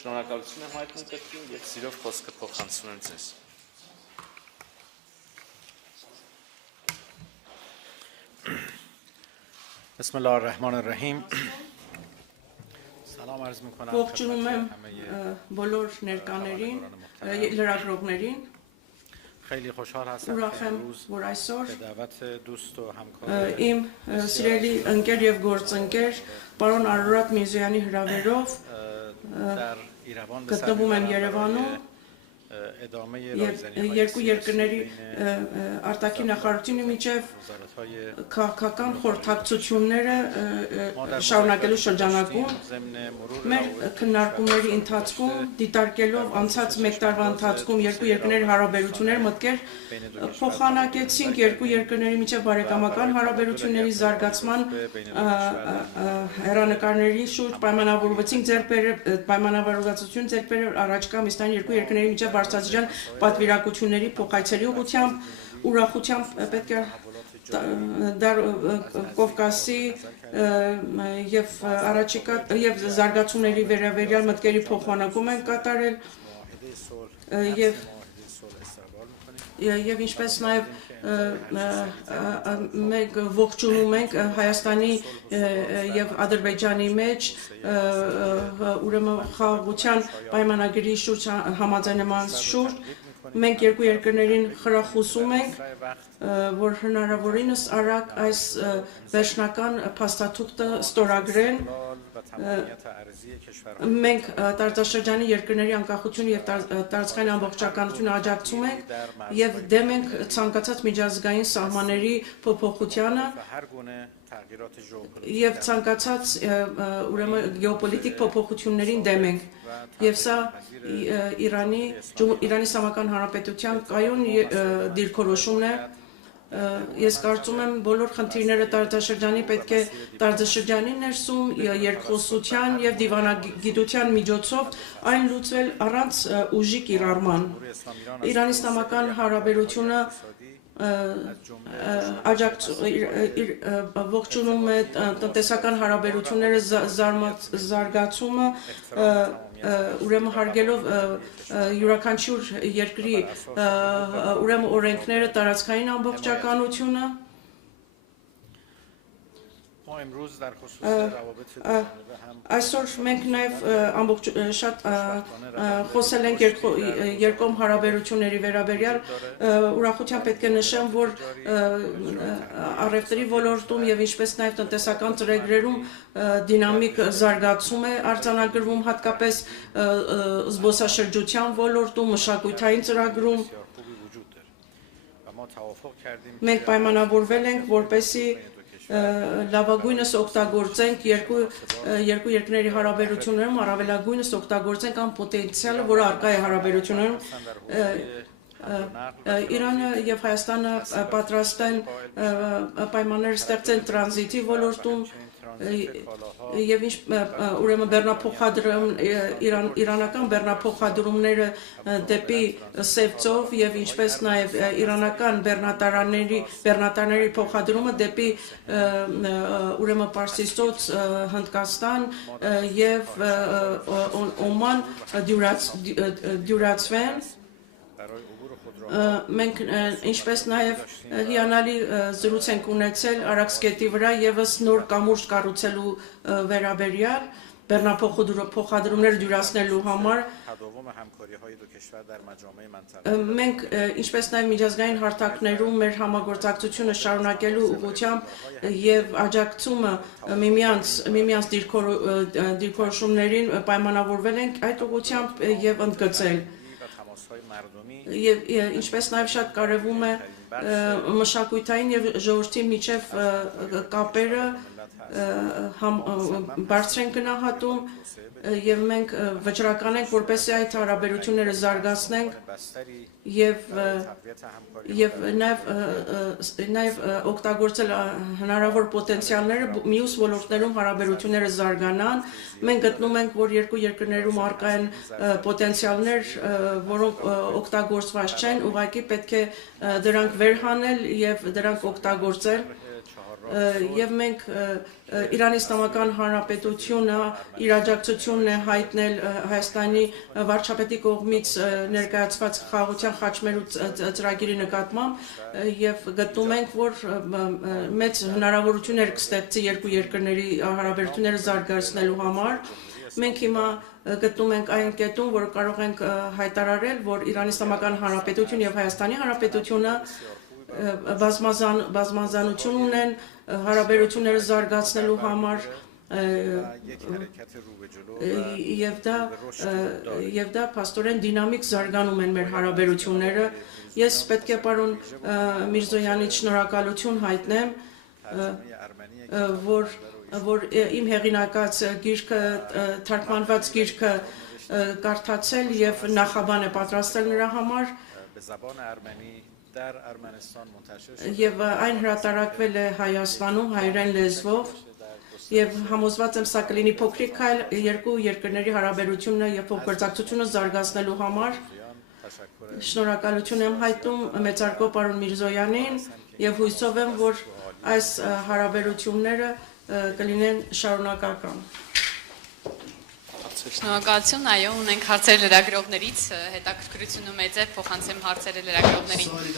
Շնորհակալություն եմ հայտնում կրկին եւ սիրով խոսքը փոխանցում եմ ձեզ։ Բիսմիլլահir-ռահմանիր-ռահիմ։ Սալամ արզ մնքոնամ։ Ողջունում եմ բոլոր ներկաներին, լրագրողներին։ Ուրախ եմ, որ այսօր իմ սիրելի ընկեր եւ գործընկեր պարոն Արարատ Միրզոյանի հրավերով գտնվում եմ Երևանում եւ երկու երկրների արտաքին նախարարությունի միջև քաղաքական խորհրդակցությունները շարունակելու շրջանակում մեր քննարկումների ընթացքում դիտարկելով անցած մեկ տարվա ընթացքում երկու երկրների հարաբերություններ մտքեր փոխանակեցինք երկու երկրների միջև բարեկամական հարաբերությունների զարգացման հեռանկարների շուրջ պայմանավորվածություն ձեռք բերել առաջկա միսթան երկու երկրների միջև բարձրաստիճան պատվիրակությունների փոխայցելի ուղղությամբ ուրախությամբ պետք է Կովկասի եւ առաջիկա եւ զարգացումների վերաբերյալ մտքերի փոխանակում են կատարել եւ ինչպես նաեւ մենք ողջունում ենք Հայաստանի եւ Ադրբեջանի մեջ ուրեմն խաղաղության պայմանագրի շուրջ համաձայնման շուրջ մենք երկու երկրներին խրախուսում ենք որ հնարավորինս արագ այս վերջնական փաստաթուղթը ստորագրեն մենք տարածաշրջանի երկրների անկախություն եւ տարածքային ամբողջականությունը աջակցում ենք եւ դեմ ենք ցանկացած միջազգային սահմանների փոփոխությանը եւ ցանկացած ուրեմն գեոպոլիտիկ փոփոխություններին դեմ ենք եւ սա Իրանի Իսլամական Հանրապետության կայուն դիրքորոշումն է ես կարծում եմ բոլոր խնդիրները տարածաշրջանի պետք է տարածաշրջանի ներսում երկխոսության եւ դիվանագիտության միջոցով այն լուծվել առանց ուժի կիրառման Իրանի Իսլամական Հանրապետությունը ողջունում է տնտեսական հարաբերությունները զարգացումը ուրեմն հարգելով յուրաքանչյուր երկրի ուրեմն օրենքները տարածքային ամբողջականությունը Այսօր մենք նաև շատ խոսել ենք երկկողմ հարաբերությունների վերաբերյալ ուրախությամբ պետք է նշեմ, որ առևտրի ոլորտում եւ ինչպես նաև տնտեսական ծրագրերում դինամիկ զարգացում է արձանագրվում հատկապես զբոսաշրջության ոլորտում, մշակութային ծրագրում Մենք պայմանավորվել ենք, որպեսզի լավագույնս օգտագործենք երկու երկրների հարաբերություններում առավելագույնս օգտագործենք այն պոտենցիալը, որը առկա է հարաբերություններում Իրանը եւ Հայաստանը պատրաստ են պայմաններ ստեղծեն տրանզիտի ոլորտում եւ ուրեմն բեռնափոխադրում իրանական բեռնափոխադրումները դեպի Սևծով եւ ինչպես նաեւ իրանական բեռնատարների փոխադրումը դեպի ուրեմն Պարսիցոց Հնդկաստան եւ Օման դյուրացվեն Մենք ինչպես նաև հիանալի զրույց ենք ունեցել Արաքսկետի վրա եւս նոր կամուրջ կառուցելու վերաբերյալ բեռնափոխադրումներ դյուրացնելու համար Մենք ինչպես նաև միջազգային հարթակներում մեր համագործակցությունը շարունակելու ուղղությամբ եւ աջակցումը միմյանց դիրքորոշումներին պայմանավորվել ենք այդ ուղղությամբ եւ ընդգծել Եվ ինչպես նաև շատ կարևում է մշակութային եւ ժողովրդի միջև կապերը բարձր են գնահատում եւ մենք վճռական ենք որպեսզի այդ հարաբերությունները զարգացնենք եւ նաեւ օգտագործել հնարավոր պոտենցիալները մյուս ոլորտներում հարաբերությունները զարգանան մենք գտնում ենք որ երկու երկրներում առկա են պոտենցիալներ որոնք օգտագործված չեն ուղղակի պետք է դրանք վերհանել եւ դրանք օգտագործել եւ մենք Իրանի Իսլամական Հանրապետությունը իր աջակցությունն է հայտնել Հայաստանի վարչապետի կողմից ներկայացված խաղաղության խաչմերու ծրագիրի նկատմամբ եւ գտնում ենք, որ մեծ հնարավորություններ կստեղծի երկու երկրների հարաբերությունները զարգացնելու համար։ Մենք հիմա գտնում ենք այն կետում, որ կարող ենք հայտարարել, որ Իրանի Իսլամական Հանրապետությունը եւ Հայաստանի Հանրապետությունը բազմազանություն ունեն հարաբերությունները զարգացնելու համար եւ դա փաստորեն դինամիկ զարգանում են մեր հարաբերությունները։ Ես պետք է պարոն Միրզոյանից շնորհակալություն հայտնեմ, որ իմ հեղինակած գիրքը, թարգմանված գիրքը կարդացել եւ նախաբան է պատրաստել նրա համար եւ այն հրատարակվել է Հայաստանում հայերեն լեզվով եւ համոզված եմ սա կլինի փոքրիկ քայլ երկու երկրների հարաբերությունը եւ փոխգործակցությունը զարգացնելու համար։ Շնորհակալություն եմ հայտնում մեծարգո պարոն Միրզոյանին եւ հույսով եմ, որ այս հարաբերությունները կլինեն շարունակական։ Շնորհակալություն, այո, ունենք հարցեր լրագրողներից, հետաքրքրությունը մեծ է, փոխանցեմ հարցերը լրագրողներին։